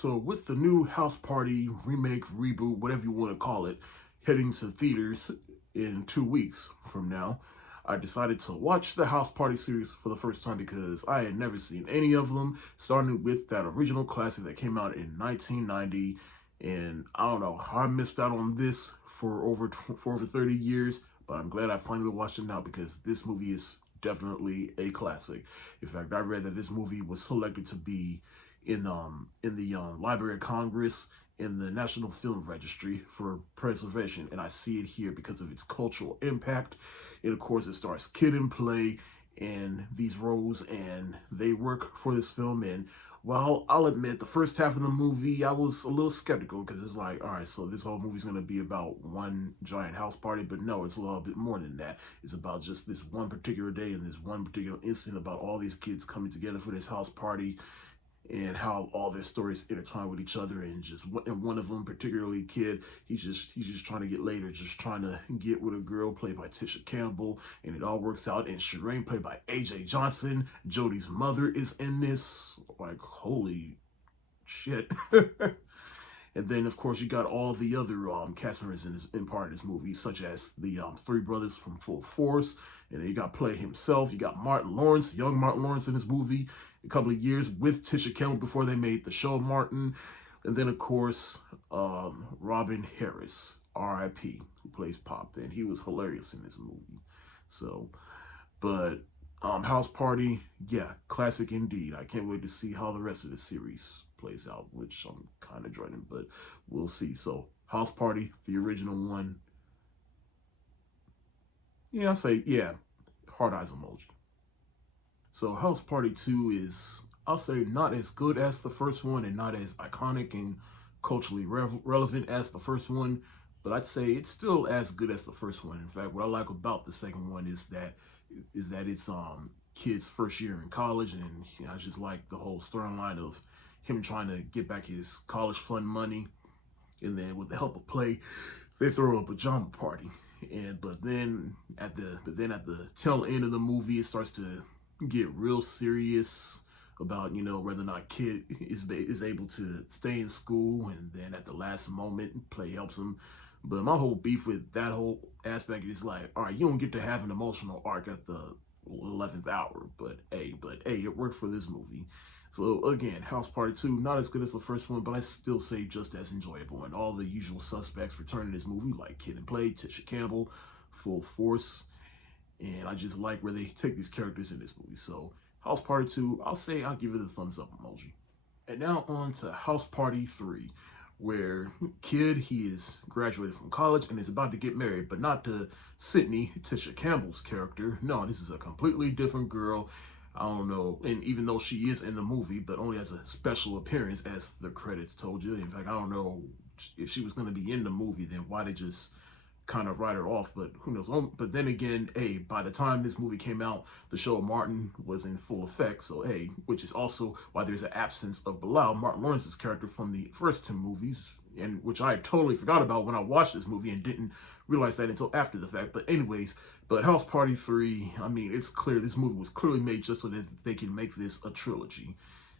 So with the new House Party remake, reboot, whatever you want to call it, heading to theaters in 2 weeks from now, I decided to watch the House Party series for the first time because I had never seen any of them, starting with that original classic that came out in 1990. And I don't know how I missed out on this for over 30 years, but I'm glad I finally watched it now because this movie is definitely a classic. In fact, I read that this movie was selected to be in the Library of Congress in the National Film Registry for preservation, and I see it here because of its cultural impact. And of course, it stars Kid and Play in these roles, and they work for this film. And while I'll admit, the first half of the movie, I was a little skeptical because it's like, all right, so this whole movie's going to be about one giant house party, but no, it's a little bit more than that. It's about just this one particular day and this one particular instant about all these kids coming together for this house party and how all their stories intertwine with each other. And one of them, particularly Kid, he's just trying to get later, just trying to get with a girl played by Tisha Campbell, and it all works out. And Shireen, played by AJ Johnson, Jodie's mother, is in this. Like, holy shit. And then, of course, you got all the other cast members in part of this movie, such as the three brothers from Full Force. And then you got Play himself. You got Martin Lawrence, young Martin Lawrence in this movie, a couple of years with Tisha Campbell before they made the show Martin. And then, of course, Robin Harris, R.I.P., who plays Pop. And he was hilarious in this movie. So, but House Party, yeah, classic indeed. I can't wait to see how the rest of the series plays out, which I'm kind of dreading, but we'll see. So, House Party, the original one. Yeah, I'll say, yeah, hard eyes emoji. So, House Party 2 is, I'll say, not as good as the first one and not as iconic and culturally relevant as the first one, but I'd say it's still as good as the first one. In fact, what I like about the second one is that it's Kid's first year in college, and I just like the whole storyline of him trying to get back his college fund money, and then with the help of Play, they throw a pajama party. But then at the tail end of the movie, it starts to get real serious about, whether or not Kid is able to stay in school, and then at the last moment, Play helps him. But my whole beef with that whole aspect is like, all right, you don't get to have an emotional arc at the 11th hour, but hey, it worked for this movie. So again, House Party 2, not as good as the first one, but I still say just as enjoyable. And all the usual suspects return in this movie, like Kid and Play, Tisha Campbell, Full Force. And I just like where they take these characters in this movie. So House Party 2, I'll give it a thumbs up emoji. And now on to House Party 3, where Kid, he is graduated from college and is about to get married, but not to Sydney, Tisha Campbell's character. No, this is a completely different girl. I don't know, and even though she is in the movie, but only as a special appearance, as the credits told you. In fact, I don't know if she was going to be in the movie, then why they just kind of write her off, but who knows. But then again, hey, by the time this movie came out, the show Martin was in full effect, so hey, which is also why there's an absence of Bilal, Martin Lawrence's character from the first 10 movies, and which I totally forgot about when I watched this movie and didn't realize that until after the fact. But anyways, but House Party 3, I mean, it's clear this movie was clearly made just so that they can make this a trilogy.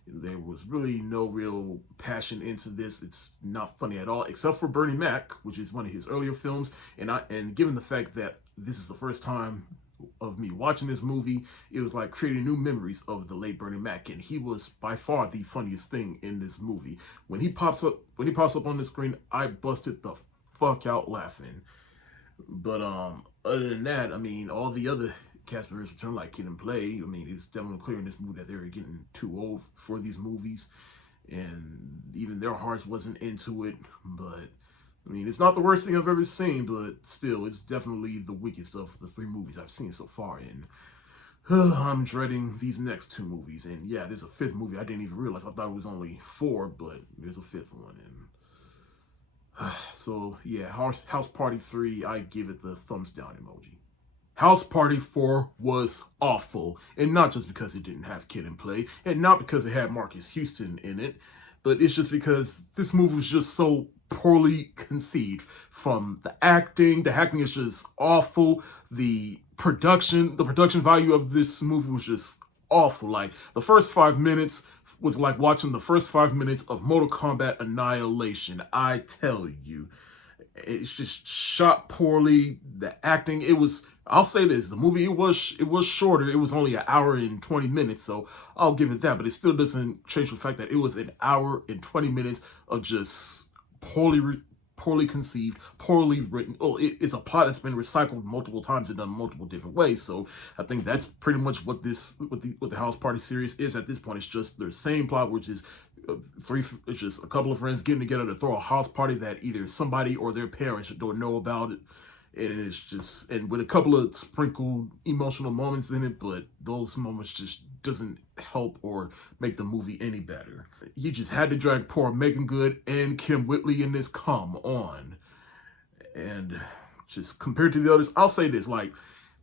There was really no real passion into this. It's not funny at all, except for Bernie Mac, which is one of his earlier films. And given the fact that this is the first time of me watching this movie, it was like creating new memories of the late Bernie Mac, and he was by far the funniest thing in this movie. When he pops up on the screen, I busted the fuck out laughing. But other than that, I mean, all the other cast members return, like Kid and Play. I mean, it's definitely clear in this movie that they were getting too old for these movies, and even their hearts wasn't into it. But I mean, it's not the worst thing I've ever seen, but still, it's definitely the weakest of the 3 movies I've seen so far. And I'm dreading these next 2 movies. And yeah, there's a 5th movie I didn't even realize. I thought it was only 4, but there's a 5th one. And so yeah, House Party 3, I give it the thumbs down emoji. House Party 4 was awful, and not just because it didn't have Kid and Play, and not because it had Marcus Houston in it, but it's just because this movie was just so poorly conceived. From the acting is just awful. The production value of this movie was just awful. Like, the first 5 minutes was like watching the first 5 minutes of Mortal Kombat Annihilation. I tell you, it's just shot poorly. The acting, it was, I'll say this, the movie, it was shorter. It was only an hour and 20 minutes, so I'll give it that, but it still doesn't change the fact that it was an hour and 20 minutes of just poorly conceived, poorly written. Oh, it's a plot that's been recycled multiple times and done multiple different ways. So I think that's pretty much what the House Party series is at this point. It's just the same plot, which is it's just a couple of friends getting together to throw a house party that either somebody or their parents don't know about it. And it's just, and with a couple of sprinkled emotional moments in it, but those moments just doesn't help or make the movie any better. You just had to drag poor Megan Good and Kim Whitley in this. Come on. And just compared to the others, I'll say this, like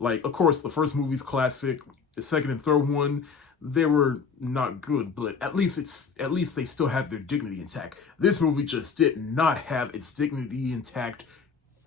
of course the first movie's classic, the second and third one, they were not good, but at least they still have their dignity intact. This movie just did not have its dignity intact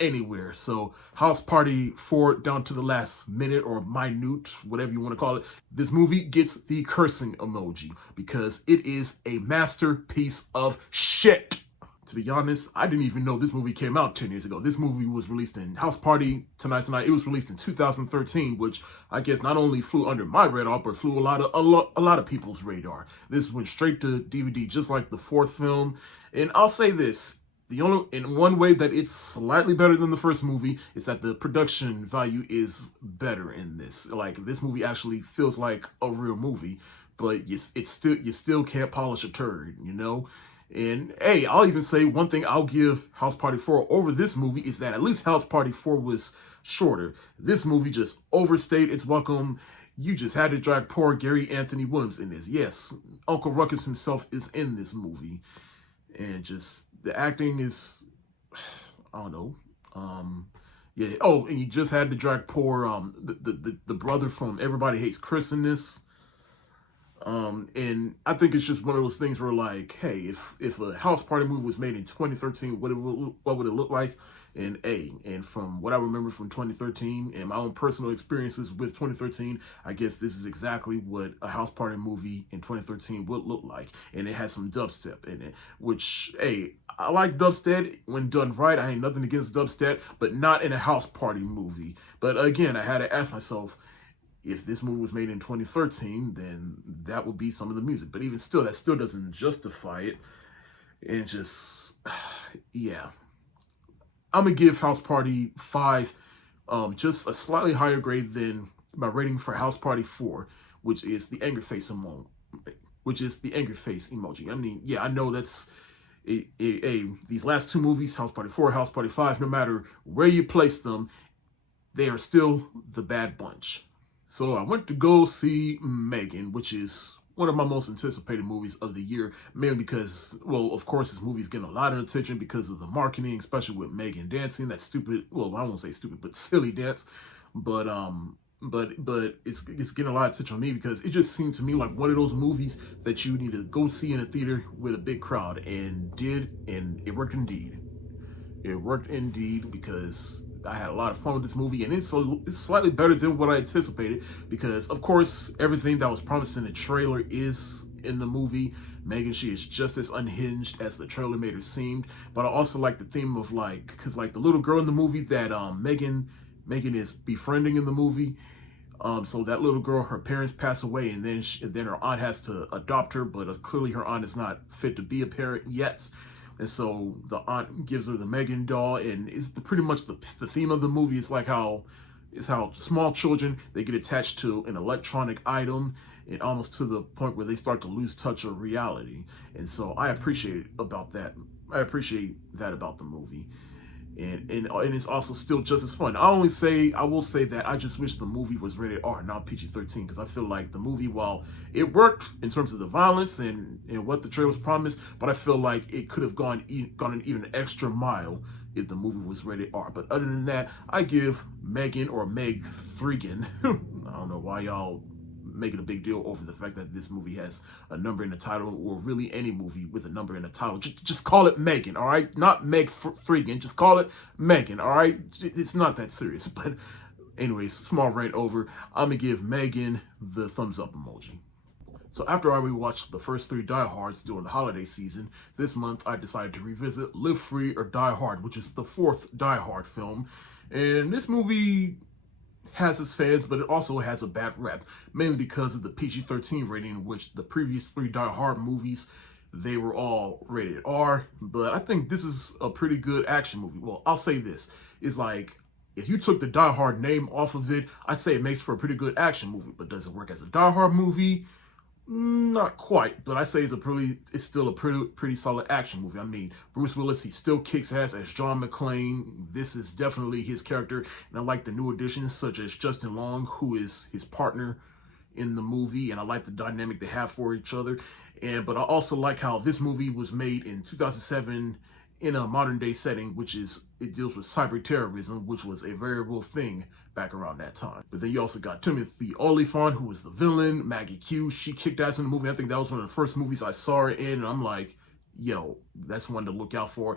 anywhere. So House Party 4, down to the last minute or minute, whatever you want to call it, this movie gets the cursing emoji because it is a masterpiece of shit. To be honest, I didn't even know this movie came out 10 years ago. This movie was released in House Party Tonight's Tonight. It was released in 2013, which I guess not only flew under my radar, but flew a lot of people's radar. This went straight to DVD, just like the fourth film. And I'll say this, in one way that it's slightly better than the first movie is that the production value is better in this. Like, this movie actually feels like a real movie, but you still can't polish a turd, you know? And hey, I'll even say one thing I'll give House Party 4 over this movie is that at least House Party 4 was shorter. This movie just overstayed its welcome. You just had to drag poor Gary Anthony Williams in this. Yes, Uncle Ruckus himself is in this movie. And just, the acting is, I don't know. Yeah. Oh, and you just had to drag poor the brother from Everybody Hates Chris in this. And I think it's just one of those things where, like, hey, if a House Party movie was made in 2013, what would it look like? And from what I remember from 2013 and my own personal experiences with 2013, I guess this is exactly what a House Party movie in 2013 would look like. And it has some dubstep in it, which, hey, I like dubstep when done right. I ain't nothing against dubstep, but not in a House Party movie. But again, I had to ask myself, if this movie was made in 2013, then that would be some of the music. But even still, that still doesn't justify it. And just, yeah. I'm going to give House Party 5 just a slightly higher grade than my rating for House Party 4, which is the anger face emoji. I mean, yeah, I know that's these last two movies, House Party 4, House Party 5, no matter where you place them, they are still the bad bunch. So I went to go see Megan, which is one of my most anticipated movies of the year, mainly because, well, of course, this movie's getting a lot of attention because of the marketing, especially with Megan dancing that stupid, well, I won't say stupid, but silly dance. But it's getting a lot of attention on me because it just seemed to me like one of those movies that you need to go see in a theater with a big crowd, and it worked indeed. It worked indeed because I had a lot of fun with this movie, and it's slightly better than what I anticipated because, of course, everything that was promised in the trailer is in the movie. Megan, she is just as unhinged as the trailer made her seem, but I also like the theme of, like, because, like, the little girl in the movie that Megan is befriending in the movie, so that little girl, her parents pass away, and then her aunt has to adopt her, but clearly her aunt is not fit to be a parent yet. And so the aunt gives her the Megan doll, and it's pretty much the theme of the movie is like how small children, they get attached to an electronic item, and almost to the point where they start to lose touch of reality. And so I appreciate that about the movie. And it's also still just as fun. I will say that I just wish the movie was rated R, not PG-13, because I feel like the movie, while it worked in terms of the violence and what the trailers promised, but I feel like it could have gone an even extra mile if the movie was rated R. But other than that, I give Megan, or Meg Thregan, I don't know why y'all making a big deal over the fact that this movie has a number in the title, or really any movie with a number in the title. Just call it Megan, all right? Not Meg Thregan, just call it Megan, all right? It's not that serious. But Anyways, small rant over. I'm gonna give Megan the thumbs up emoji. So after I rewatched the first 3 Die Hards during the holiday season, this month I decided to revisit Live Free or Die Hard, which is the 4th Die Hard film. And this movie has its fans, but it also has a bad rep, mainly because of the PG-13 rating, which the previous 3 Die Hard movies, they were all rated R. But I think this is a pretty good action movie. Well, I'll say this. It's like, if you took the Die Hard name off of it, I'd say it makes for a pretty good action movie. But does it work as a Die Hard movie? Not quite, but I say it's still a pretty solid action movie. I mean, Bruce Willis, he still kicks ass as John McClane. This is definitely his character, and I like the new additions such as Justin Long, who is his partner in the movie, and I like the dynamic they have for each other. But I also like how this movie was made in 2007 in a modern day setting, it deals with cyber terrorism, which was a very real thing back around that time. But then you also got Timothy Olyphant, who was the villain. Maggie Q, she kicked ass in the movie. I think that was one of the first movies I saw her in, and I'm like, yo, that's one to look out for.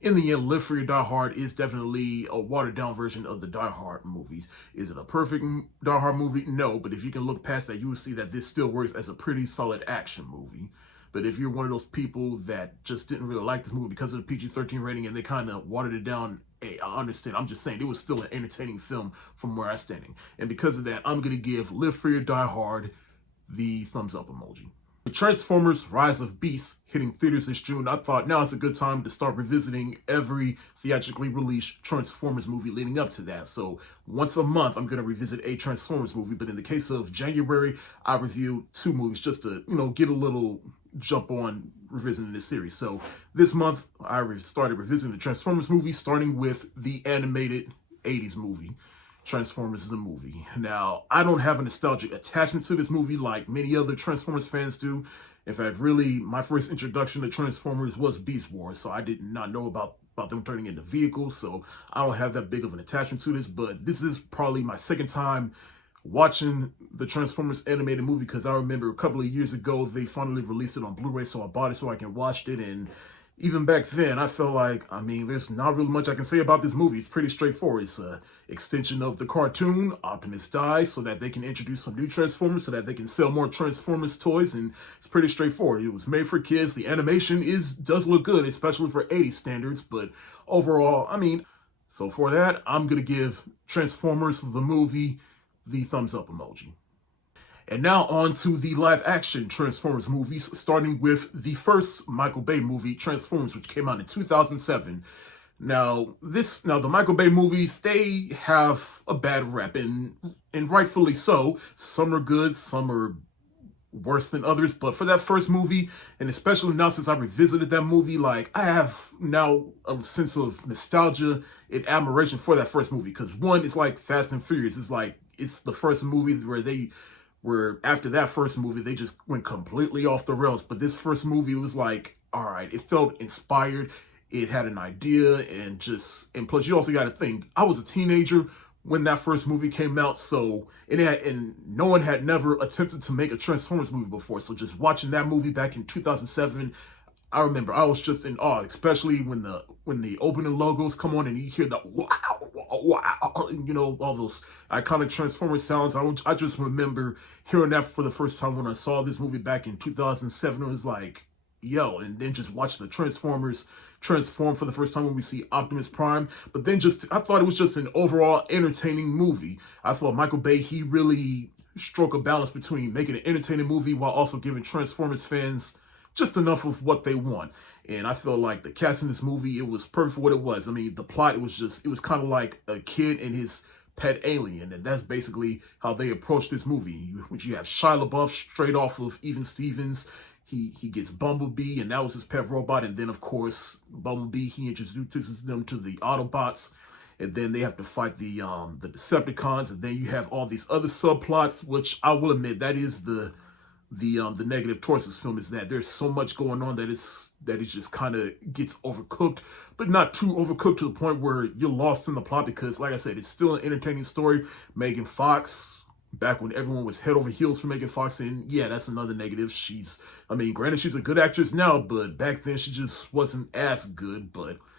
In the end, Live Free or Die Hard is definitely a watered down version of the Die Hard movies. Is it a perfect Die Hard movie? No, but if you can look past that, you will see that this still works as a pretty solid action movie. But if you're one of those people that just didn't really like this movie because of the PG-13 rating and they kind of watered it down, hey, I understand. I'm just saying it was still an entertaining film from where I'm standing. And because of that, I'm going to give Live Free or Die Hard the thumbs up emoji. With Transformers Rise of Beasts hitting theaters this June, I thought now is a good time to start revisiting every theatrically released Transformers movie leading up to that. So once a month, I'm going to revisit a Transformers movie. But in the case of January, I review 2 movies just to, get a little jump on revisiting this series. So this month, I started revisiting the Transformers movie, starting with the animated 80s movie, Transformers the movie. Now, I don't have a nostalgic attachment to this movie like many other Transformers fans do. In fact, really, my first introduction to Transformers was Beast Wars, so I did not know about them turning into vehicles, so I don't have that big of an attachment to this, but this is probably my second time watching the Transformers animated movie because I remember a couple of years ago, they finally released it on Blu-ray, so I bought it so I can watch it, and even back then, I felt like, there's not really much I can say about this movie. It's pretty straightforward. It's an extension of the cartoon. Optimus dies so that they can introduce some new Transformers, so that they can sell more Transformers toys, and it's pretty straightforward. It was made for kids. The animation does look good, especially for 80s standards, but overall, so for that, I'm going to give Transformers the movie the thumbs up emoji. And now on to the live-action Transformers movies, starting with the first Michael Bay movie, Transformers, which came out in 2007. Now, the Michael Bay movies, they have a bad rep, and rightfully so. Some are good, some are worse than others, but for that first movie, and especially now since I revisited that movie, like, I have now a sense of nostalgia and admiration for that first movie, because one, it's like Fast and Furious. It's the first movie where after that first movie, they just went completely off the rails. But this first movie was like, all right, it felt inspired. It had an idea, and plus you also got to think, I was a teenager when that first movie came out, so and no one had never attempted to make a Transformers movie before. So just watching that movie back in 2007, I remember I was just in awe, especially when the opening logos come on and you hear the wow, wow, and, all those iconic Transformers sounds. I just remember hearing that for the first time when I saw this movie back in 2007. It was like, yo, and then just watch the Transformers transform for the first time when we see Optimus Prime. But then I thought it was just an overall entertaining movie. I thought Michael Bay, he really struck a balance between making an entertaining movie while also giving Transformers fans just enough of what they want. And I feel like the cast in this movie, it was perfect for what it was. The plot, it was kind of like a kid and his pet alien, and that's basically how they approach this movie. Which you have Shia LaBeouf straight off of Even Stevens. He gets Bumblebee, and that was his pet robot. And then, of course, Bumblebee, he introduces them to the Autobots, and then they have to fight the Decepticons. And then you have all these other subplots, which I will admit, that is the negative towards this film, is that there's so much going on that it just kind of gets overcooked, but not too overcooked to the point where you're lost in the plot, because like I said, it's still an entertaining story. Megan Fox, back when everyone was head over heels for Megan Fox, and yeah, that's another negative. Granted, she's a good actress now, but back then she just wasn't as good.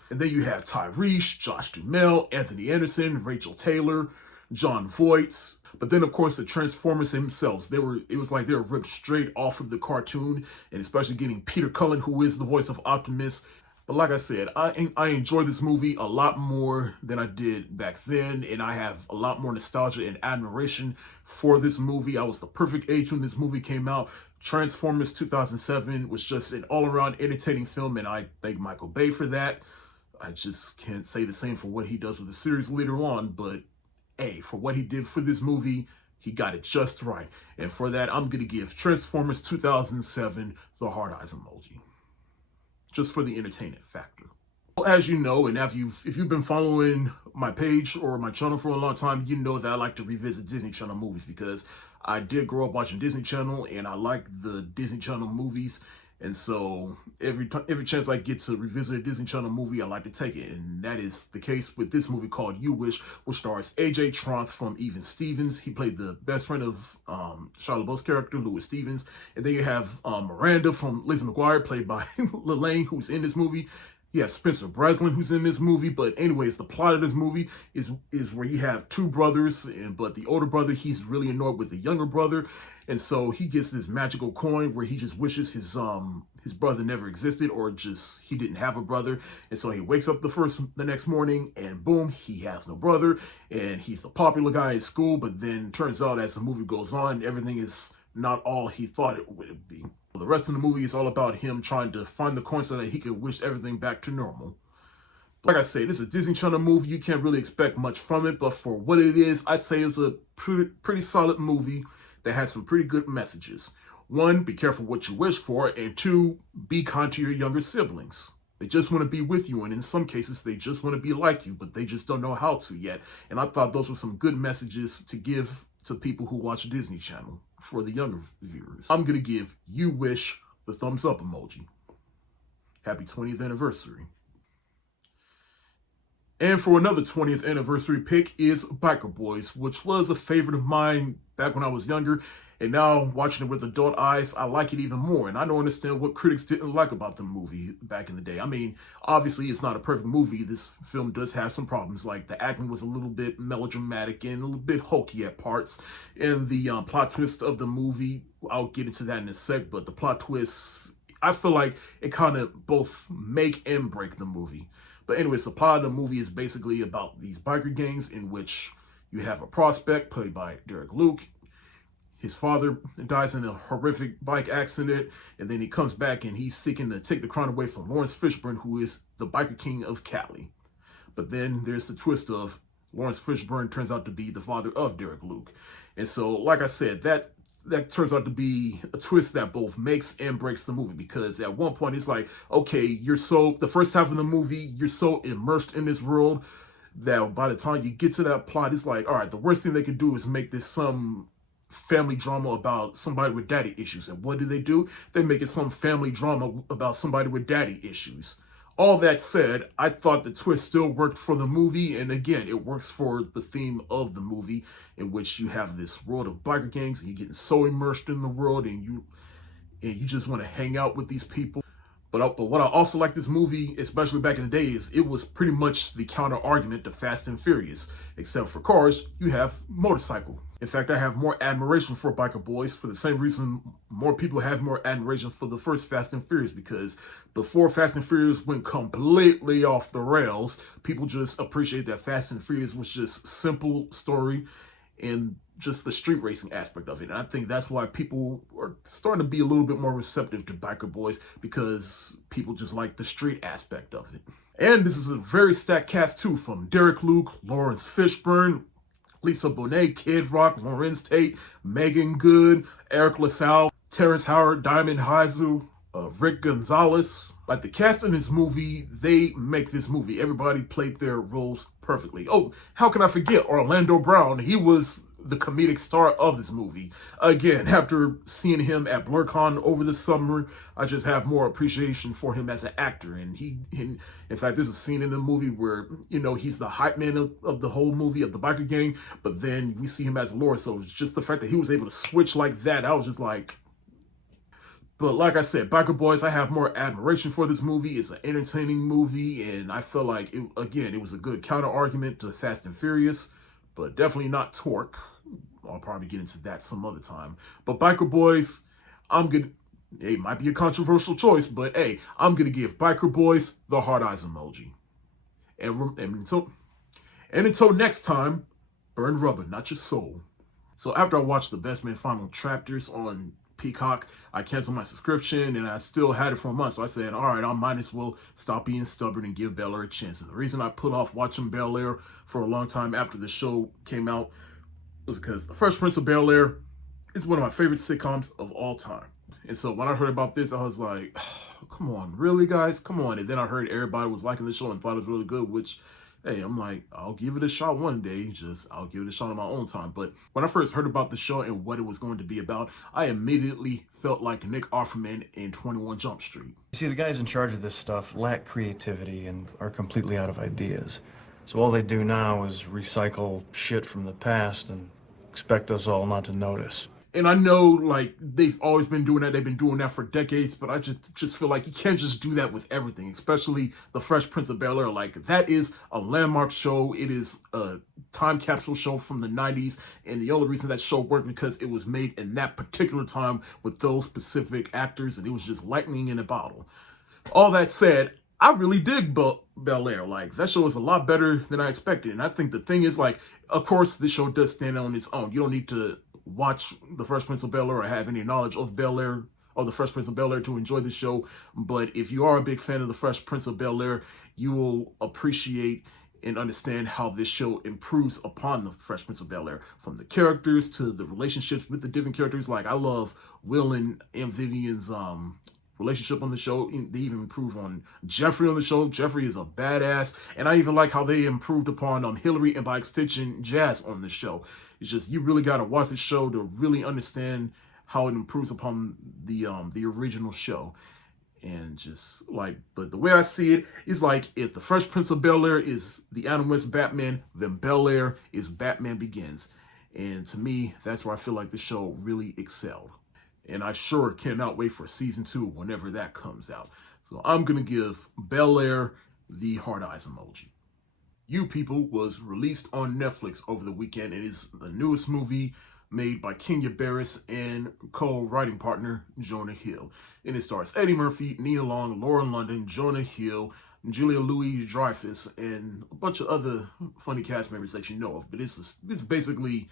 And then you have Tyrese, Josh Duhamel, Anthony Anderson, Rachel Taylor, John Voight. But then, of course, the Transformers themselves, it was like they were ripped straight off of the cartoon, and especially getting Peter Cullen, who is the voice of Optimus. But like I said, I enjoy this movie a lot more than I did back then, and I have a lot more nostalgia and admiration for this movie. I was the perfect age when this movie came out. Transformers 2007 was just an all-around entertaining film, and I thank Michael Bay for that. I just can't say the same for what he does with the series later on, but hey, for what he did for this movie, he got it just right. And for that, I'm going to give Transformers 2007 the hard eyes emoji, just for the entertainment factor. Well, as you know, and if you've been following my page or my channel for a long time, you know that I like to revisit Disney Channel movies because I did grow up watching Disney Channel and I like the Disney Channel movies. And so every chance I get to revisit a Disney Channel movie, I like to take it. And that is the case with this movie called You Wish, which stars AJ Traunt from Even Stevens. He played the best friend of Shia LaBeouf's character, Louis Stevens. And then you have Miranda from Lizzie McGuire, played by Lelaine, who's in this movie. You have Spencer Breslin, who's in this movie. But anyways, the plot of this movie is where you have two brothers, but the older brother, he's really annoyed with the younger brother. And so he gets this magical coin where he just wishes his brother never existed, or just he didn't have a brother. And so he wakes up the next morning and boom, he has no brother. And he's the popular guy at school. But then turns out as the movie goes on, everything is not all he thought it would be. The rest of the movie is all about him trying to find the coin so that he could wish everything back to normal. Like I say, this is a Disney Channel movie. You can't really expect much from it, but for what it is, I'd say it was a pretty solid movie that has some pretty good messages. One, be careful what you wish for, and two, be kind to your younger siblings. They just want to be with you, and in some cases, they just want to be like you, but they just don't know how to yet. And I thought those were some good messages to give to people who watch Disney Channel for the younger viewers. I'm going to give You Wish the thumbs up emoji. Happy 20th anniversary. And for another 20th anniversary pick is Biker Boys, which was a favorite of mine back when I was younger. And now, watching it with adult eyes, I like it even more. And I don't understand what critics didn't like about the movie back in the day. I mean, obviously, it's not a perfect movie. This film does have some problems. Like, the acting was a little bit melodramatic and a little bit hokey at parts. And the plot twist of the movie, I'll get into that in a sec. But the plot twists, I feel like it kind of both make and break the movie. But anyways, the plot of the movie is basically about these biker gangs in which you have a prospect played by Derek Luke. His father dies in a horrific bike accident, and then he comes back and he's seeking to take the crown away from Lawrence Fishburne, who is the biker king of Cali. But then there's the twist of Lawrence Fishburne turns out to be the father of Derek Luke. And so, like I said, that turns out to be a twist that both makes and breaks the movie, because at one point it's like, okay, the first half of the movie, you're so immersed in this world that by the time you get to that plot, it's like, all right, the worst thing they could do is make this some family drama about somebody with daddy issues. And what do? They make it some family drama about somebody with daddy issues. All that said, I thought the twist still worked for the movie, and again, it works for the theme of the movie, in which you have this world of biker gangs, and you're getting so immersed in the world, and you just want to hang out with these people. But what I also like this movie, especially back in the day, is it was pretty much the counter argument to Fast and Furious. Except for cars, you have motorcycle. In fact, I have more admiration for Biker Boys for the same reason more people have more admiration for the first Fast and Furious, because before Fast and Furious went completely off the rails, people just appreciate that Fast and Furious was just simple story and just the street racing aspect of it. And I think that's why people are starting to be a little bit more receptive to Biker Boys, because people just like the street aspect of it. And this is a very stacked cast too, from Derek Luke, Lawrence Fishburne, Lisa Bonet, Kid Rock, Lorenz Tate, Megan Good, Eric LaSalle, Terrence Howard, Diamond Heisu, Rick Gonzalez. Like, the cast in this movie, they make this movie. Everybody played their roles perfectly. Oh, how can I forget Orlando Brown? He was the comedic star of this movie. Again, after seeing him at BlurCon over the summer, I just have more appreciation for him as an actor. And in fact, there's a scene in the movie where, he's the hype man of the whole movie, of the biker gang, but then we see him as Laura. So it's just the fact that he was able to switch like that, I was just like... But like I said, Biker Boys, I have more admiration for this movie. It's an entertaining movie, and I feel like, it was a good counter-argument to Fast and Furious. but definitely not Torque. I'll probably get into that some other time. But Biker Boys, I'm gonna. It might be a controversial choice, but hey, I'm gonna give Biker Boys the hard eyes emoji. And until next time, burn rubber, not your soul. So after I watched the Best Man Final chapters on Peacock, I canceled my subscription and I still had it for a month. So I said, all right, I might as well stop being stubborn and give Bel Air a chance. And the reason I put off watching Bel Air for a long time after the show came out was because The Fresh Prince of Bel Air is one of my favorite sitcoms of all time. And so when I heard about this, I was like, oh, come on, really, guys? Come on. And then I heard everybody was liking the show and thought it was really good, which, hey, I'm like, I'll give it a shot one day. I'll give it a shot on my own time. But when I first heard about the show and what it was going to be about, I immediately felt like Nick Offerman in 21 Jump Street. You see, the guys in charge of this stuff lack creativity and are completely out of ideas. So all they do now is recycle shit from the past and expect us all not to notice. And I know, like, they've always been doing that. They've been doing that for decades. But I just feel like you can't just do that with everything, especially The Fresh Prince of Bel Air. Like, that is a landmark show. It is a time capsule show from the 90s. And the only reason that show worked because it was made in that particular time with those specific actors. And it was just lightning in a bottle. All that said, I really dig Bel Air. Like, that show is a lot better than I expected. And I think the thing is, like, of course, this show does stand on its own. You don't need to watch The Fresh Prince of Bel Air or have any knowledge of Bel Air or The Fresh Prince of Bel Air to enjoy the show. But if you are a big fan of The Fresh Prince of Bel Air, you will appreciate and understand how this show improves upon The Fresh Prince of Bel Air. From the characters to the relationships with the different characters. Like, I love Will and Vivian's relationship on the show. They even improved on Jeffrey on the show. Jeffrey is a badass. And I even like how they improved upon Hillary and by extension Jazz on the show. It's just, you really got to watch the show to really understand how it improves upon the original show. And just like, but the way I see it is like, if The Fresh Prince of Bel Air is the Adam West Batman, then Bel Air is Batman Begins. And to me, that's where I feel like the show really excelled. And I sure cannot wait for season 2 whenever that comes out. So I'm going to give Bel Air the hard eyes emoji. You People was released on Netflix over the weekend. It is the newest movie made by Kenya Barris and co-writing partner Jonah Hill. And it stars Eddie Murphy, Nia Long, Lauren London, Jonah Hill, Julia Louis-Dreyfus, and a bunch of other funny cast members that you know of. But it's basically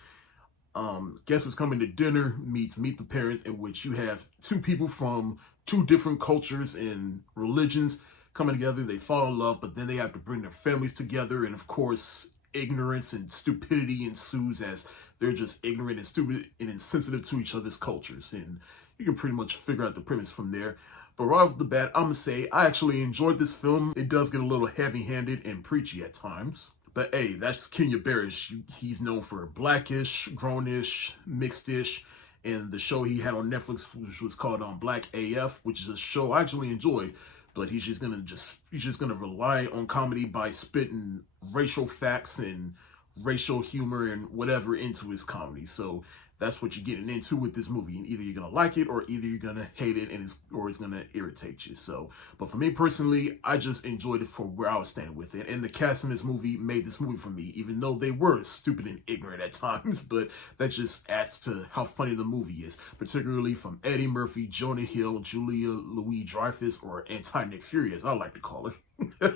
Guess Who's Coming to Dinner meets Meet the Parents, in which you have two people from two different cultures and religions coming together. They fall in love, but then they have to bring their families together. And of course, ignorance and stupidity ensues as they're just ignorant and stupid and insensitive to each other's cultures. And you can pretty much figure out the premise from there. But right off the bat, I'm going to say I actually enjoyed this film. It does get a little heavy-handed and preachy at times. But hey, that's Kenya Barris. He's known for Blackish, Grownish, Mixedish, and the show he had on Netflix, which was called Black AF, which is a show I actually enjoyed. But he's just gonna rely on comedy by spitting racial facts and racial humor and whatever into his comedy. So that's what you're getting into with this movie. And either you're gonna like it or either you're gonna hate it, and it's gonna irritate you. So, but for me personally, I just enjoyed it for where I was standing with it. And the cast in this movie made this movie for me, even though they were stupid and ignorant at times. But that just adds to how funny the movie is, particularly from Eddie Murphy, Jonah Hill, Julia Louis-Dreyfus, or Anti-Nick Fury, as I like to call her.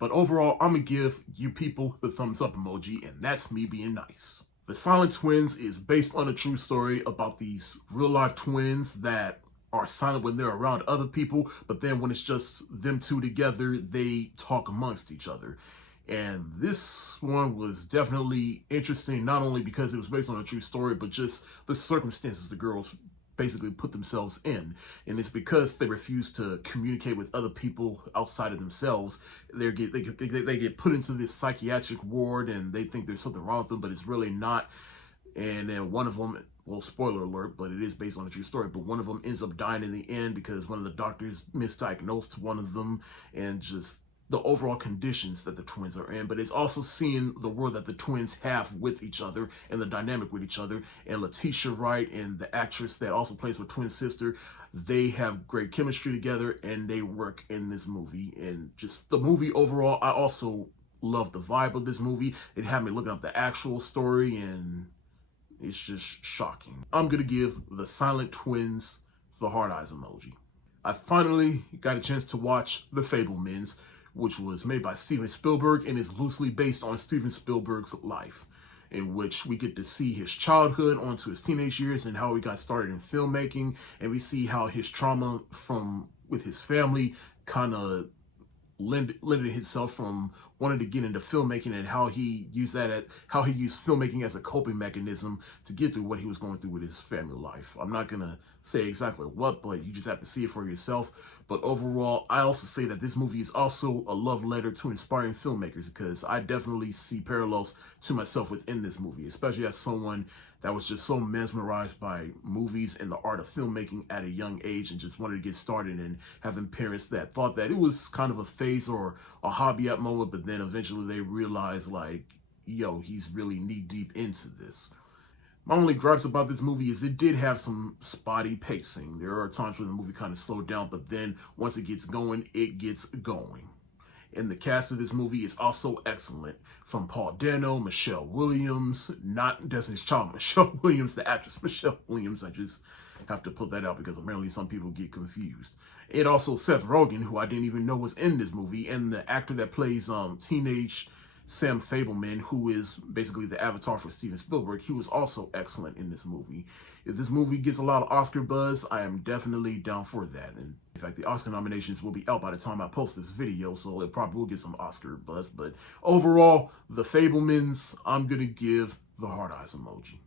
But overall, I'm gonna give You People the thumbs up emoji, and that's me being nice. The Silent Twins is based on a true story about these real-life twins that are silent when they're around other people, but then when it's just them two together, they talk amongst each other. And this one was definitely interesting, not only because it was based on a true story, but just the circumstances the girls basically put themselves in. And it's because they refuse to communicate with other people outside of themselves. They get put into this psychiatric ward, and they think there's something wrong with them, but it's really not. And then one of them, well, spoiler alert, but it is based on a true story, but one of them ends up dying in the end because one of the doctors misdiagnosed one of them, and just the overall conditions that the twins are in. But it's also seeing the world that the twins have with each other and the dynamic with each other. And Letitia Wright and the actress that also plays her twin sister, they have great chemistry together, and they work in this movie. And just the movie overall, I also love the vibe of this movie. It had me looking up the actual story, and it's just shocking. I'm gonna give The Silent Twins the hard eyes emoji. I finally got a chance to watch The Fabelmans, which was made by Steven Spielberg and is loosely based on Steven Spielberg's life, in which we get to see his childhood onto his teenage years and how he got started in filmmaking, and we see how his trauma with his family kind of limited himself from wanting to get into filmmaking, and how he used filmmaking as a coping mechanism to get through what he was going through with his family life. I'm not gonna say exactly what, but you just have to see it for yourself. But overall, I also say that this movie is also a love letter to inspiring filmmakers, because I definitely see parallels to myself within this movie, especially as someone that was just so mesmerized by movies and the art of filmmaking at a young age, and just wanted to get started, and having parents that thought that it was kind of a phase or a hobby at moment, but then eventually they realized, like, yo, he's really knee deep into this. My only gripes about this movie is it did have some spotty pacing. There are times where the movie kind of slowed down, but then once it gets going, it gets going. And the cast of this movie is also excellent. From Paul Dano, Michelle Williams, not Destiny's Child Michelle Williams, the actress Michelle Williams. I just have to put that out because apparently some people get confused. And also Seth Rogen, who I didn't even know was in this movie, and the actor that plays teenage Sam Fabelman, who is basically the avatar for Steven Spielberg. He was also excellent in this movie. If this movie gets a lot of Oscar buzz, I am definitely down for that. And in fact, the Oscar nominations will be out by the time I post this video, so it probably will get some Oscar buzz. But overall, The Fabelmans, I'm going to give the hard eyes emoji.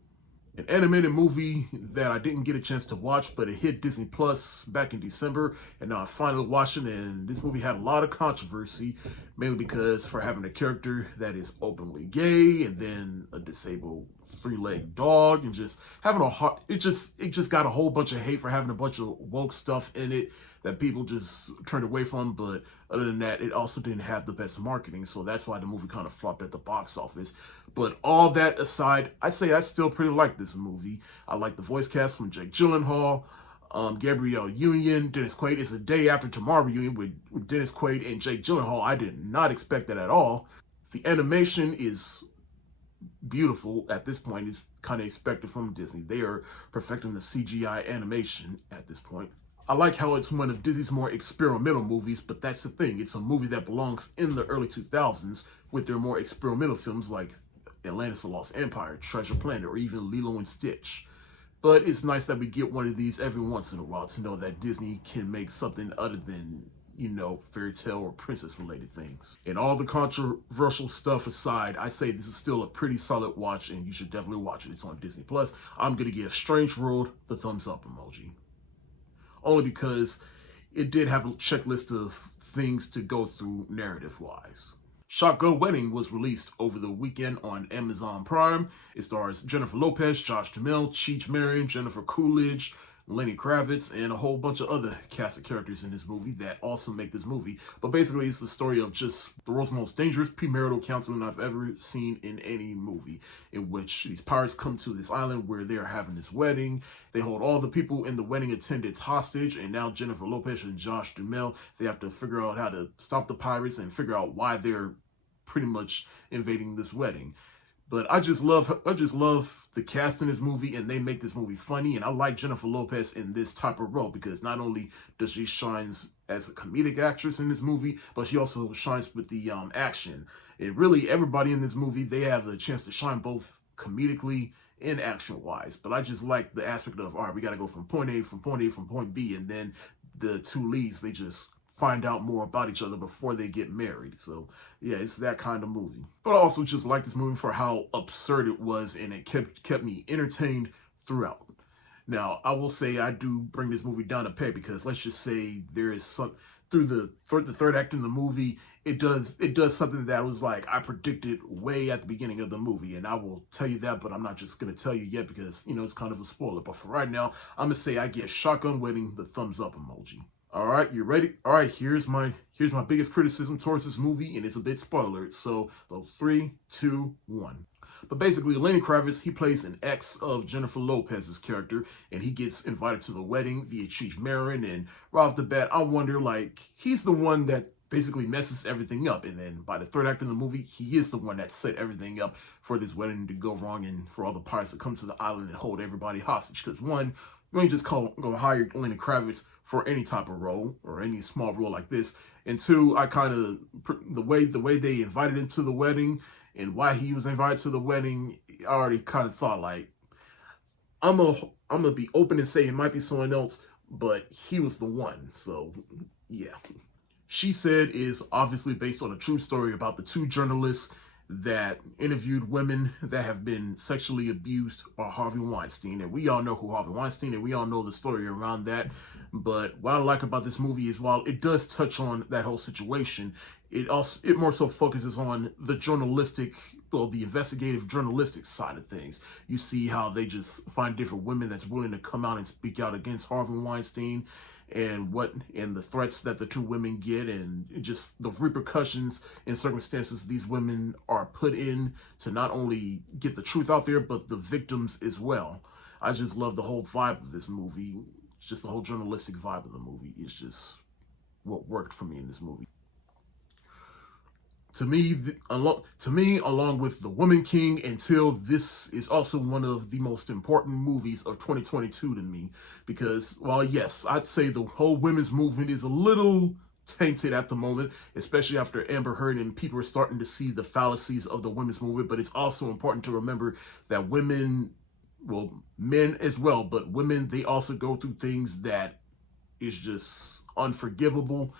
An animated movie that I didn't get a chance to watch, but it hit Disney Plus back in December, and now I finally watched it, and this movie had a lot of controversy, mainly because for having a character that is openly gay, and then a disabled three-legged dog, and just having it just got a whole bunch of hate for having a bunch of woke stuff in it that people just turned away from. But other than that, it also didn't have the best marketing, so that's why the movie kind of flopped at the box office. But all that aside, I say I still pretty like this movie. I like the voice cast from Jake Gyllenhaal, Gabrielle Union, Dennis Quaid. It's a Day After Tomorrow reunion with Dennis Quaid and Jake Gyllenhaal. I did not expect that at all. The animation is beautiful at this point. It's kind of expected from Disney. They are perfecting the CGI animation at this point. I like how it's one of Disney's more experimental movies, but that's the thing. It's a movie that belongs in the early 2000s with their more experimental films like Atlantis: The Lost Empire, Treasure Planet, or even Lilo and Stitch. But it's nice that we get one of these every once in a while to know that Disney can make something other than, you know, fairy tale or princess related things. And all the controversial stuff aside, I say this is still a pretty solid watch, and you should definitely watch it. It's on Disney Plus. I'm going to give Strange World the thumbs up emoji. Only because it did have a checklist of things to go through narrative-wise. Shotgun Wedding was released over the weekend on Amazon Prime. It stars Jennifer Lopez, Josh Duhamel, Cheech Marin, Jennifer Coolidge, Lenny Kravitz, and a whole bunch of other cast of characters in this movie that also make this movie. But basically, it's the story of just the world's most dangerous premarital counseling I've ever seen in any movie, in which these pirates come to this island where they're having this wedding. They hold all the people in the wedding attendants hostage, and now Jennifer Lopez and Josh Duhamel, they have to figure out how to stop the pirates and figure out why they're pretty much invading this wedding. But I just love the cast in this movie, and they make this movie funny. And I like Jennifer Lopez in this type of role because not only does she shines as a comedic actress in this movie, but she also shines with the action. And really, everybody in this movie, they have a chance to shine both comedically and action-wise. But I just like the aspect of, all right, we got to go from point A, from point B, and then the two leads, they just find out more about each other before they get married. So yeah, it's that kind of movie. But I also just like this movie for how absurd it was, and it kept me entertained throughout. Now, I will say I do bring this movie down a peg because let's just say there is some through the third act in the movie, it does something that was like I predicted way at the beginning of the movie, and I will tell you that, but I'm not just gonna tell you yet because, you know, it's kind of a spoiler. But for right now, I'm gonna say I get Shotgun Wedding the thumbs up emoji. All right, you ready? All right, here's my biggest criticism towards this movie, and it's a bit spoiler. So 3, 2, 1. But basically, Lenny Kravitz, he plays an ex of Jennifer Lopez's character, and he gets invited to the wedding via Cheech Marin. And right off the bat, I wonder, like, he's the one that basically messes everything up. And then by the third act of the movie, he is the one that set everything up for this wedding to go wrong and for all the pirates to come to the island and hold everybody hostage. Because one, you ain't just go hire Lenny Kravitz for any type of role or any small role like this. And two, I kind of the way they invited him to the wedding and why he was invited to the wedding, I already kind of thought like, I'm gonna be open and say it might be someone else, but he was the one. So yeah. She Said is obviously based on a true story about the two journalists that interviewed women that have been sexually abused by Harvey Weinstein. And we all know who Harvey Weinstein, and we all know the story around that. But what I like about this movie is while it does touch on that whole situation, it more so focuses on the the investigative journalistic side of things. You see how they just find different women that's willing to come out and speak out against Harvey Weinstein, and the threats that the two women get, and just the repercussions and circumstances these women are put in to not only get the truth out there, but the victims as well. I just love the whole vibe of this movie. Just the whole journalistic vibe of the movie is just what worked for me in this movie. To me, along with The Woman King and Till, this is also one of the most important movies of 2022 to me. Because while yes, I'd say the whole women's movement is a little tainted at the moment, especially after Amber Heard, and people are starting to see the fallacies of the women's movement. But it's also important to remember that women, well, men as well, but women, they also go through things that is just unforgivable.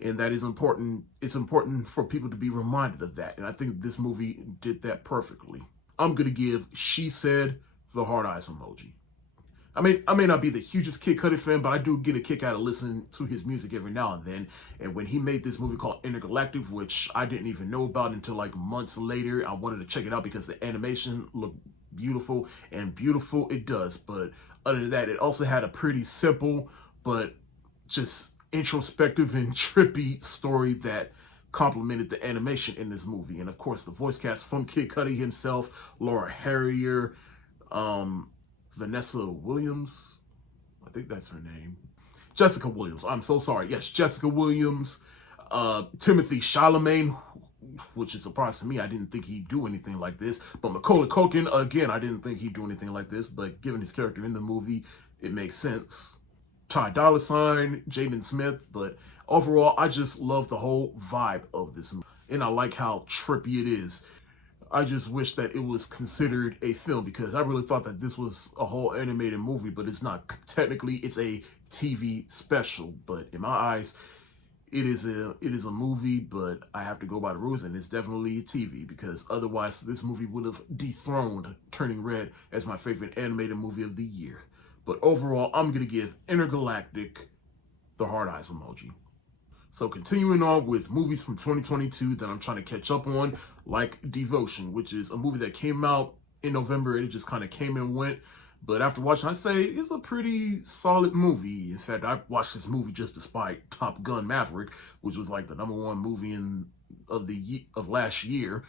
And that is important. It's important for people to be reminded of that. And I think this movie did that perfectly. I'm going to give She Said the hard eyes emoji. I may not be the hugest Kid Cudi fan, but I do get a kick out of listening to his music every now and then. And when he made this movie called Intergalactic, which I didn't even know about until like months later, I wanted to check it out because the animation looked beautiful, and beautiful it does. But other than that, it also had a pretty simple, but just introspective and trippy story that complemented the animation in this movie. And of course, the voice cast from Kid Cudi himself, Laura Harrier, Vanessa Williams, I think that's her name, Jessica Williams, I'm so sorry, yes, Jessica Williams, Timothy Chalamet, which is a surprise to me. I didn't think he'd do anything like this. But Macaulay Culkin, again, I didn't think he'd do anything like this, but given his character in the movie, it makes sense. Ty Dolla $ign, Jaden Smith, but overall, I just love the whole vibe of this movie, and I like how trippy it is. I just wish that it was considered a film, because I really thought that this was a whole animated movie, but it's not. Technically, it's a TV special, but in my eyes, it is a movie, but I have to go by the rules, and it's definitely a TV, because otherwise this movie would have dethroned Turning Red as my favorite animated movie of the year. But overall, I'm going to give Intergalactic the hard eyes emoji. So continuing on with movies from 2022 that I'm trying to catch up on, like Devotion, which is a movie that came out in November. It just kind of came and went. But after watching, I'd say it's a pretty solid movie. In fact, I watched this movie just despite Top Gun Maverick, which was like the #1 movie of last year.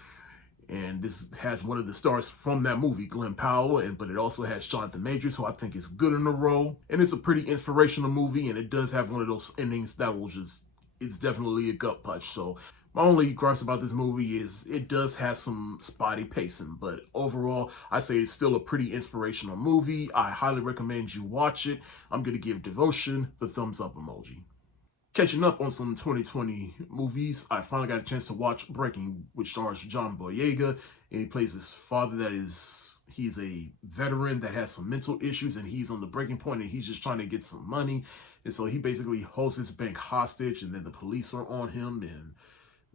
And this has one of the stars from that movie, Glenn Powell, but it also has Jonathan Majors, who I think is good in the role. And it's a pretty inspirational movie, and it does have one of those endings that will just, it's definitely a gut punch. So my only gripes about this movie is it does have some spotty pacing, but overall, I say it's still a pretty inspirational movie. I highly recommend you watch it. I'm going to give Devotion the thumbs up emoji. Catching up on some 2020 movies, I finally got a chance to watch Breaking, which stars John Boyega, and he plays his father he's a veteran that has some mental issues, and he's on the breaking point, and he's just trying to get some money. And so he basically holds his bank hostage, and then the police are on him, and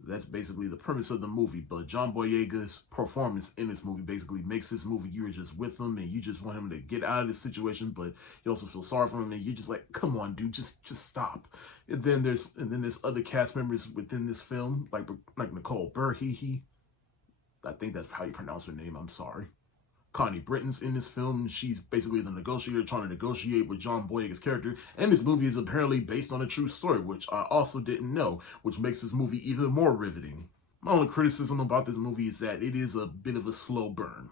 that's basically the premise of the movie. But John Boyega's performance in this movie basically makes this movie, you're just with him and you just want him to get out of this situation, but you also feel sorry for him, and you're just like, come on, dude, just stop. And then there's other cast members within this film, like Nicole Burhihi. I think that's how you pronounce her name, I'm sorry. Connie Britton's in this film. She's basically the negotiator trying to negotiate with John Boyega's character. And this movie is apparently based on a true story, which I also didn't know, which makes this movie even more riveting. My only criticism about this movie is that it is a bit of a slow burn.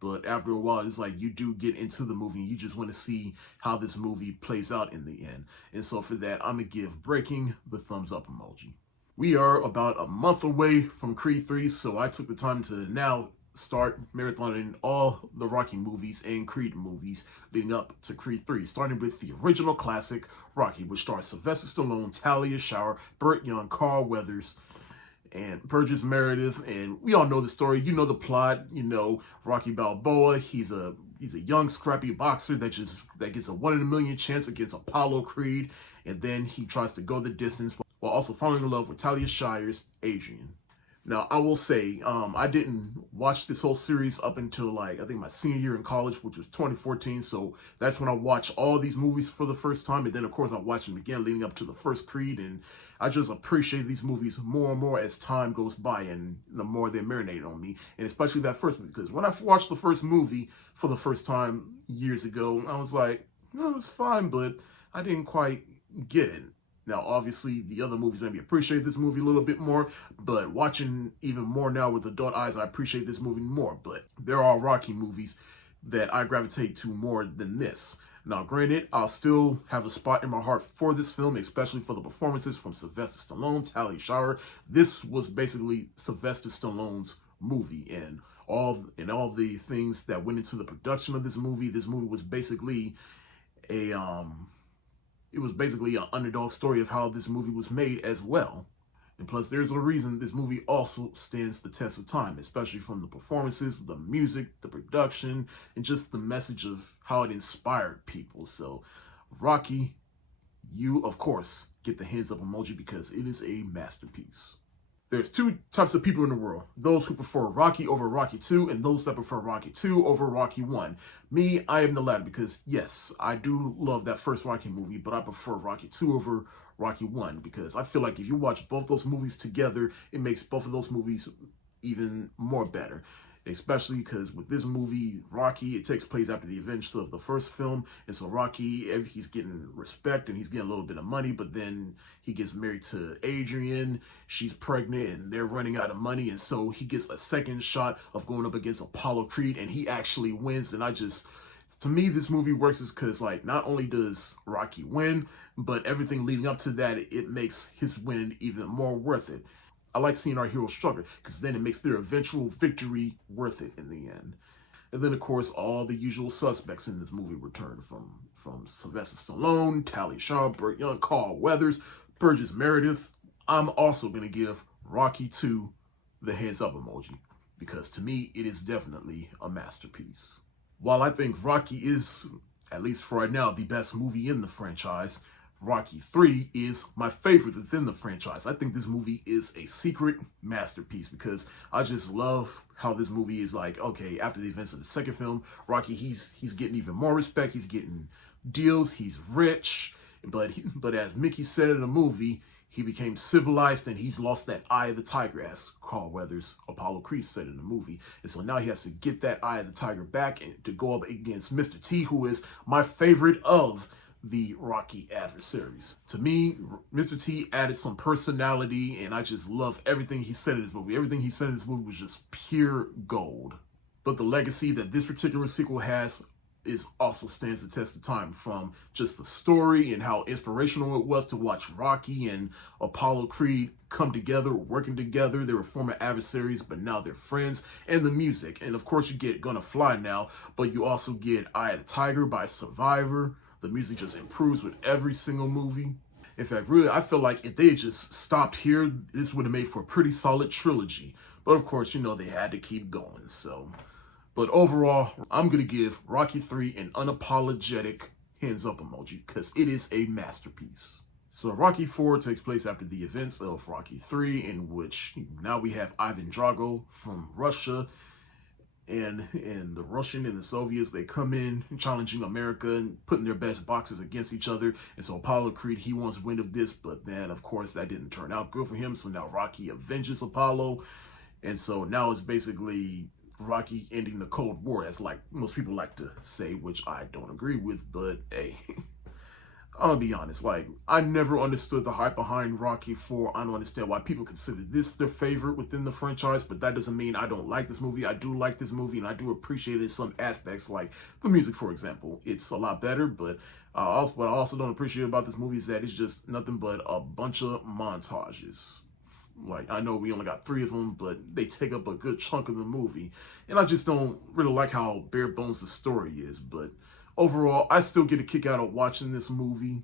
But after a while, it's like you do get into the movie and you just want to see how this movie plays out in the end. And so for that, I'm going to give Breaking the thumbs up emoji. We are about a month away from Creed 3, so I took the time to now start marathoning all the Rocky movies and Creed movies leading up to Creed 3, starting with the original classic Rocky, which stars Sylvester Stallone, Talia Shire, Burt Young, Carl Weathers, and Burgess Meredith. And we all know the story. You know the plot. You know Rocky Balboa. He's a young, scrappy boxer that gets a 1 in a million chance against Apollo Creed, and then he tries to go the distance while also falling in love with Talia Shire's Adrian. Now, I will say, I didn't watch this whole series up until, I think my senior year in college, which was 2014. So that's when I watched all these movies for the first time. And then, of course, I watched them again leading up to the first Creed. And I just appreciate these movies more and more as time goes by and the more they marinate on me. And especially that first movie. Because when I watched the first movie for the first time years ago, I was like, no, it's fine, but I didn't quite get it. Now, obviously, the other movies made me appreciate this movie a little bit more, but watching even more now with adult eyes, I appreciate this movie more. But there are Rocky movies that I gravitate to more than this. Now, granted, I'll still have a spot in my heart for this film, especially for the performances from Sylvester Stallone, Talia Shire. This was basically Sylvester Stallone's movie, and all the things that went into the production of this movie. This movie was basically it was basically an underdog story of how this movie was made as well. And plus, there's a reason this movie also stands the test of time, especially from the performances, the music, the production, and just the message of how it inspired people. So, Rocky, you, of course, get the hands up emoji because it is a masterpiece. There's two types of people in the world. Those who prefer Rocky over Rocky 2 and those that prefer Rocky 2 over Rocky 1. Me, I am the latter because, yes, I do love that first Rocky movie, but I prefer Rocky 2 over Rocky 1 because I feel like if you watch both those movies together, it makes both of those movies even more better. Especially because with this movie, Rocky, it takes place after the events of the first film. And so Rocky, he's getting respect and he's getting a little bit of money, but then he gets married to Adrian. She's pregnant and they're running out of money. And so he gets a second shot of going up against Apollo Creed and he actually wins. And to me, this movie works is because, not only does Rocky win, but everything leading up to that, it makes his win even more worth it. I like seeing our heroes struggle because then it makes their eventual victory worth it in the end. And then, of course, all the usual suspects in this movie return from Sylvester Stallone, Talia Shire, Burt Young, Carl Weathers, Burgess Meredith. I'm also going to give Rocky 2 the hands up emoji because to me, it is definitely a masterpiece. While I think Rocky is, at least for right now, the best movie in the franchise, Rocky 3 is my favorite within the franchise. I think this movie is a secret masterpiece because I just love how this movie is okay, after the events of the second film, Rocky, he's getting even more respect. He's getting deals. He's rich. But as Mickey said in the movie, he became civilized and he's lost that eye of the tiger, as Carl Weathers, Apollo Creed said in the movie. And so now he has to get that eye of the tiger back and to go up against Mr. T, who is my favorite of the Rocky adversaries. To me, Mr. T added some personality, and I just love everything he said in this movie. Everything he said in this movie was just pure gold. But the legacy that this particular sequel has also stands the test of time, from just the story and how inspirational it was to watch Rocky and Apollo Creed come together, working together. They were former adversaries, but now they're friends. And the music. And of course, you get Gonna Fly now, but you also get Eye of the Tiger by Survivor. The music just improves with every single movie. In fact, really, I feel like if they had just stopped here, this would have made for a pretty solid trilogy. But of course, they had to keep going, so. But overall, I'm going to give Rocky 3 an unapologetic hands up emoji because it is a masterpiece. So Rocky 4 takes place after the events of Rocky 3, in which now we have Ivan Drago from Russia. And the Russian and the Soviets, they come in challenging America and putting their best boxers against each other. And so Apollo Creed, he wants wind of this, but then, of course, that didn't turn out good for him. So now Rocky avenges Apollo. And so now it's basically Rocky ending the Cold War, as most people like to say, which I don't agree with, but hey. I'll be honest, I never understood the hype behind Rocky 4. I don't understand why people consider this their favorite within the franchise, but that doesn't mean I don't like this movie. I do like this movie, and I do appreciate it in some aspects, like the music, for example. It's a lot better, but what I also don't appreciate about this movie is that it's just nothing but a bunch of montages Like, I know we only got 3 of them, but they take up a good chunk of the movie. And I just don't really like how bare bones the story is. But overall, I still get a kick out of watching this movie.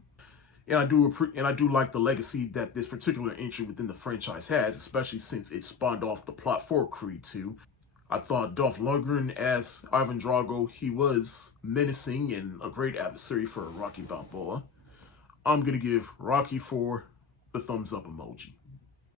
And I do like the legacy that this particular entry within the franchise has, especially since it spawned off the plot for Creed 2. I thought Dolph Lundgren as Ivan Drago, he was menacing and a great adversary for Rocky Balboa. I'm going to give Rocky 4 the thumbs up emoji.